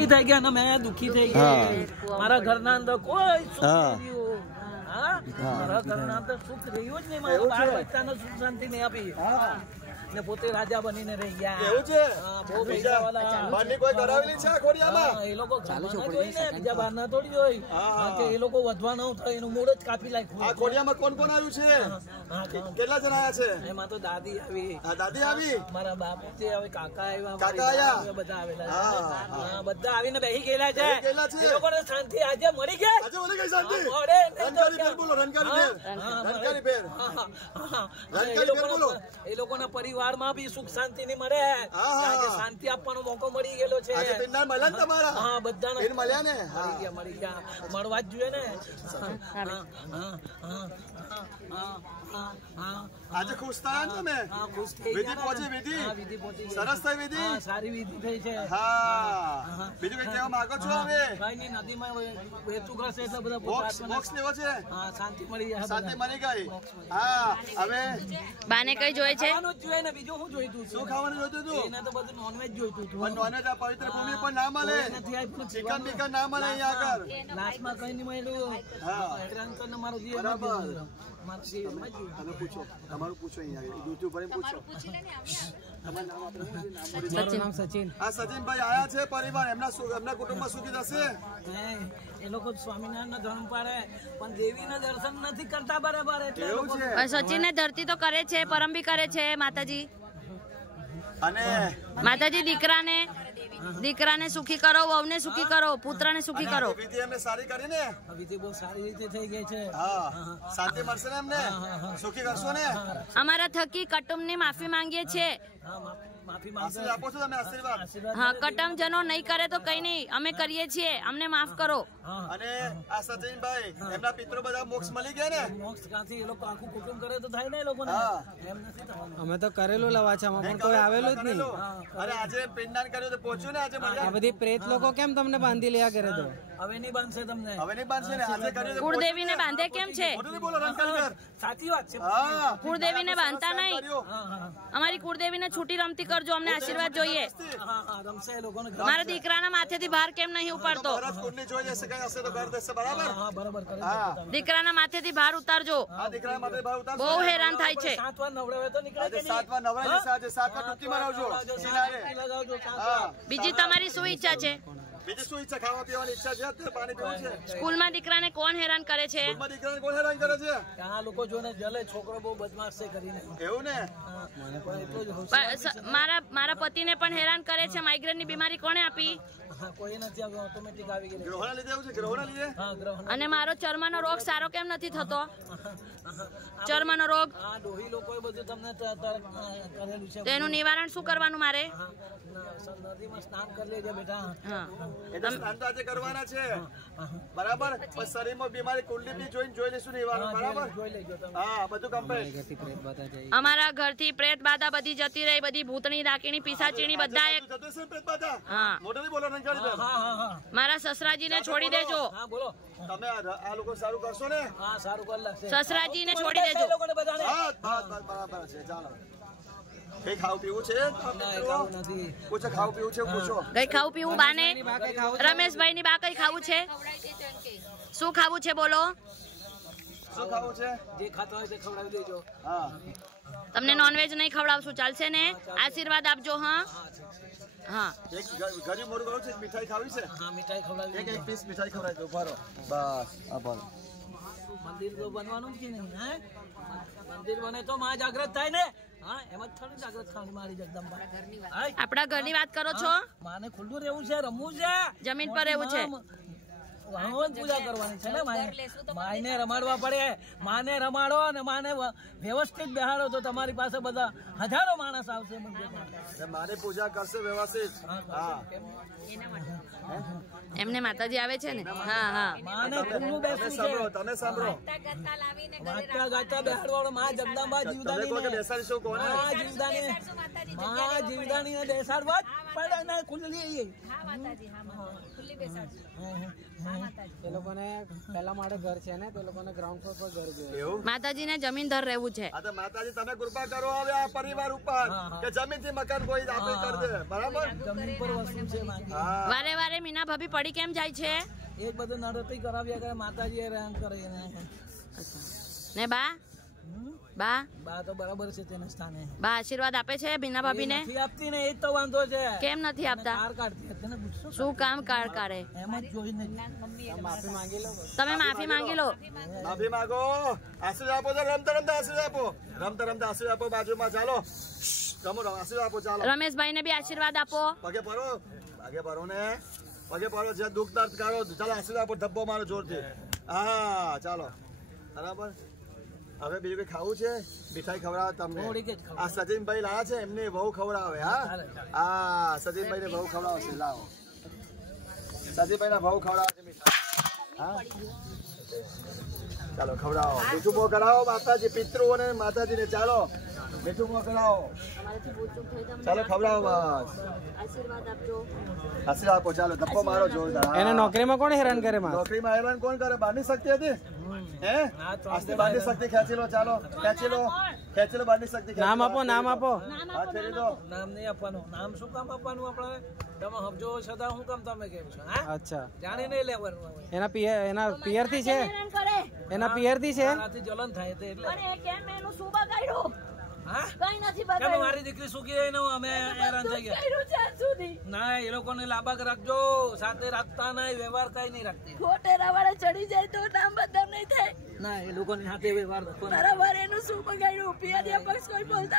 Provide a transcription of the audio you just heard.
સુખી થઈ ગયા ને મેં દુખી થઈ ગયા. મારા ઘરના અંદર કોઈ સુખ નહીં. મારા ઘરના અંદર સુખ રહ્યું જ નહીં. મારા બાળ બચ્ચાને સુખ શાંતિ નહીં આપી ને પોતે રાજા બનીને રહી ગયા. એવું છે? બહુ પૈસા વાળા. કોઈ કરાવેલી છે ખોડિયામાં? એ લોકો જોઈને બીજા બહાર ના થોડી હોય કે એ લોકો વધવા ન થાય એનું મૂળ જ કાપી નાખ્યું. આ ખોડિયામાં કોણ કોણ આવ્યું છે? કેટલા જણા આવ્યા છે? એમાં તો દાદી આવી. દાદી આવી, મારા બાપુ આવે, કાકા આવ્યા, કાકા આવ્યા, બધા આવેલા. બધા આવીને બેસી ગયેલા છે. એ લોકોને શાંતિ આજે મળી ગઈ. આજે મળી ગઈ શાંતિ. રનકારી ફેર બોલો. રનકારી ફેર. રનકારી ફેર બોલો. એ લોકોના પરિવારમાં બી સુખ શાંતિ નહીં મળે. આજે શાંતિ આપવાનો મોકો મળી ગયેલો છે. હા, બધાને મળી ગયા. મળવા જ જોઈએ ને. આજે ખુશ થયા ને તમે? ખુશ થઈ ગયા. વિધિ પહોંચી. સરસ થઈ વિધિ. સારી વિધિ થઈ છે. હા, બીજું કઈ કહેવા માંગો છો? હવે કઈ નહીં, નદીમાં વહેતું કરશે એટલે બધા મોક્ષ લેવો છે. હા, શાંતિ મળી જાય. શાંતિ મળી ગઈ. હા, હવે બાને કઈ જોઈએ છે? જોઈએ ને, બીજું શું જોઈતું? શું ખાવાનું જોઈતું હતું? એને તો બધું નોનવેજ જોઈતું હતું. પણ નોનવેજ આ પવિત્ર ભૂમિ પર ના મળે. ચિકન બિકન ના મળે અહીંયા આગળ. લાસ્ટમાં કઈ નહીં મળ્યું. હેરાન કરીને મારો જીવ બરાબર. તમે પૂછો, તમારું પૂછો. અહીંયા યુટ્યુબ પર પૂછો. તમારું નામ સચિન. હા, સચિનભાઈ આયા છે પરિવાર. એમના કુટુંબમાં સુધી જશે. એ લોકો સ્વામિનારાયણ ધર્મ પાડે પણ દેવીના દર્શન નથી કરતા બરાબર. એટલે સચિન ને ધરતી તો કરે છે, પરમ બી કરે છે માતાજી. અને માતાજી દીકરાને સુખી કરો, વહુને સુખી કરો, પુત્રને સુખી કરો. વિધિ એમને સારી કરી ને? વિધિ બહુ સારી રીતે થઈ ગઈ છે. હા, શાંતિ મળશે ને એમને? સુખી કરશો ને? અમારા થકી કુટુંબની માફી માંગીએ છીએ. આપો છો તમે આશીર્વાદ. હા, કટમજનો નહીં કરે તો કઈ નહીં, અમે કરીએ છીએ, અમને માફ કરો. અને આ સચિનભાઈ એમના પિતરો બધા મોક્ષ મળી ગયા ને? મોક્ષ ક્યાંથી? એ લોકો આખું કુટુંબ કરે તો થાય ને. એ લોકોને એમ નથી થવાનું. અમે તો કરેલું લવાછામાં પણ કોઈ આવેલું જ નહીં. અરે આજે પિંડદાન કર્યું તો પહોંચ્યું ને. આજે આ બધી પ્રેત લોકો કેમ તમને બાંધી લેવા કરે? તો હવે નહીં બાંધશે તમને. હવે નહીં બાંધશે ને. આજે કર્યું. કુળદેવીને બાંધે કેમ છે? સાચી વાત છે. કુળદેવીને બાંધતા નહીં. અમારી કુળદેવીને છૂટી રમતી કરજો, અમને આશીર્વાદ જોઈએ. મારા દીકરાના માથેથી ભાર કેમ નહીં ઉપાડતો? દીકરાના માથેથી ભાર ઉતારજો. બહુ હેરાન થાય છે. બીજી તમારી શું ઈચ્છા છે? બીજી શું ઈચ્છા? ખાવા પીવાની ઈચ્છા છે. પાણી પીવું છે. સ્કૂલમાં દીકરાને કોણ હેરાન કરે છે? દીકરાને કોણ હેરાન કરે છે? આ લોકો જોને જલે. છોકરો બહુ બદમાશ છે કરીને. એવું ને? મારા પતિને પણ હેરાન કરે છે. માઇગ્રેનની બીમારી કોણે આપી? કોઈ નથી, ઓટોમેટિક આવી ગઈ. ગ્રહોના લીધે એવું છે? ગ્રહોના લીધે? હા, ગ્રહોના. અને મારો ચર્મનો રોગ સારો કેમ નથી થતો? ચર્મનો રોગ આ ડોહી લોકોએ બધું તમને કરેલું છે. તેનું નિવારણ શું કરવાનું મારે? નદીમાં સ્નાન કરી લેજે બેટા. હા, એટલે સ્નાન તો આજે કરવાના છે બરાબર. પણ શરીરમાં બીમારી કુંડલી જોઈ લેશું નિવારણ બરાબર. જોઈ લેજો તમે. હા, બધું કમ્પ્લીટ. અમારા ઘરથી પ્રેત બાધા બધી જતી રહી. બધી ભૂતણી, દાકીણી, પિશાચીણી બધા. હા, મારા સસરાજીને છોડી દેજો. હા, બોલો. તમે આ લોકો સારું કરશો ને? હા, સારું કરી લાગશે. સસરાજીને છોડી દેજો. બરાબર છે. ચાલો. કઈ ખાવું પીવું છે? પૂછો. ખાવું પીવું છે? પૂછો. કઈ ખાવું પીવું? બાને રમેશભાઈ ની બા કઈ ખાવું છે? શું ખાવું છે બોલો? શું ખાવું છે? જે ખાતા હોય તે ખવડાવી દેજો. હા, તમને નોનવેજ નહીં ખવડાવશું, ચાલશે ને? આશીર્વાદ આપજો. હા, હા. એક ગરીબ મોરું કરું છે. મીઠાઈ ખાવી છે? હા, મીઠાઈ ખવડાવી. એક પીસ મીઠાઈ ખવડાવી દો. ભરો બસ. આભાર. મંદિર તો બનવાનું જ કે નહીં? હે, મંદિર બને તો માં જાગૃત થાય ને. હા, એમ જ થોડી જાગૃત થવાની મારી જગદંબા. આપણા ઘરની વાત કરો છો? માને ખુલ્લું રહેવું છે, રમવું છે, જમીન પર રહેવું છે. પૂજા કરવાની છે ને. માને રમાડવા પડે. માને રમાડો અને માને વ્યવસ્થિત બેહાડો તો તમારી પાસે બધા હજારો માણસ આવશે. માને પૂજા કરશે વ્યવસ્થિત. એમને માતાજી આવે છે ને. હા, હા. માને ખુલ્લું બેસવું છે. તમે સાંભળો. વાગતા ગાતા બેહાડવાળો માં જગદંબા જીવદાની બેસાડીશું. કોને? માં જીવદાની ને બેસાડવા જ પડે ને. ખુલ્લી. એ લોકોને પહેલા માળે ઘર છે ને, તે લોકોને ગ્રાઉન્ડ ફ્લોર પર ઘર જોઈએ. માતાજી ને જમીનદાર રહેવું છે. માતાજી તમે કૃપા કરો હવે આ પરિવાર ઉપર કે જમીન થી મકાન કોઈ આપે કરી દે. બરાબર, જમીન પર વસ્તુ છે માંગી. વારે વારે મીના ભાભી પડી કેમ જાય છે? એક બધું નડતી કરાવ્યા કરે, માતાજી હેરાન કરે એને. ને બા બા તો બરાબર છે તેના સ્થાને. બા આશીર્વાદ આપે છે બીના ભાભી ને? નથી આપતી ને, એ જ તો વાંધો છે. કેમ નથી આપતા? કાર કાઢતી હતી ને, પૂછશો શું કામ કાર કાઢે? એમ જ જોઈને માફી માંગી લો. તમે માફી માંગી લો. માફી માંગો, આશીર્વાદ આપો તો રમતા રમતા આશીર્વાદ આપો, રમતા રમતા આશીર્વાદ આપો. બાજુમાં ચાલો રમો, આશીર્વાદ આપો. ચાલો રમેશભાઈ ને બી આશીર્વાદ આપો. પગે પરો, પગે પરો ને, પગે પરો. જે દુઃખ દર્દ કાઢો, ચાલો આશીર્વાદ આપો. ધબ્બો મારો જોરથી. હા ચાલો, બરાબર. હવે બીજું કઈ ખાવું છે? મીઠાઈ ખવડાવે તમને. આ સચિનભાઈ લાયા છે, એમને બહુ ખવડાવે. હા સચિનભાઈ ને બહુ ખવડાવે છે. લાવો, સચિનભાઈ ના બહુ ખવડાવે છે મીઠાઈ. હા ચાલો ખવડાવો, મીઠું બહુ કરાવો માતાજી પિતૃઓ ને માતાજી ને. ચાલો મીઠું બહુ કરાવો, ચાલો ખવડાવો. બસ આશીર્વાદ આપો. ચાલો ધપ્પો મારો જોરદાર. એને નોકરીમાં કોણ હેરાન કરે? નોકરીમાં હેરાન કોણ કરે? બહારની શક્તિ હતી. આસ્તે બહારની શક્તિ ખેંચી લો. ચાલો ખેંચી લો, ખેંચી લો બહારની શક્તિ. નામ આપો, નામ આપો. હાથ ફેરી દો. નામ નહીં આપવાનું. નામ શું કામ આપવાનું? આપણે તમે સમજો સદા હું કામ તમે કેમ છો? અચ્છા, જાણી નહીં લેવાનું. એના પિયર થી છે, એના પિયર થી છે. જલન થાય તે એટલે. શું બગાડ્યું? કઈ નથી બગાડ્યું. મારી દીકરી સુખી રહી ને અમે હેરાન થઈ ગયા. ના, એ લોકોને લાભાક રાખજો, સાથે રાખતા નહીં, વ્યવહાર કઈ નહીં રાખતી. ખોટે રવાડે ચડી જાય તો નામ બદનામ નહીં થાય. ના, એ લોકોની સાથે વ્યવહાર રાખવાનો. બરાબર, એનું શું બગાડ્યું? પિયર પક્ષ કોઈ બોલતા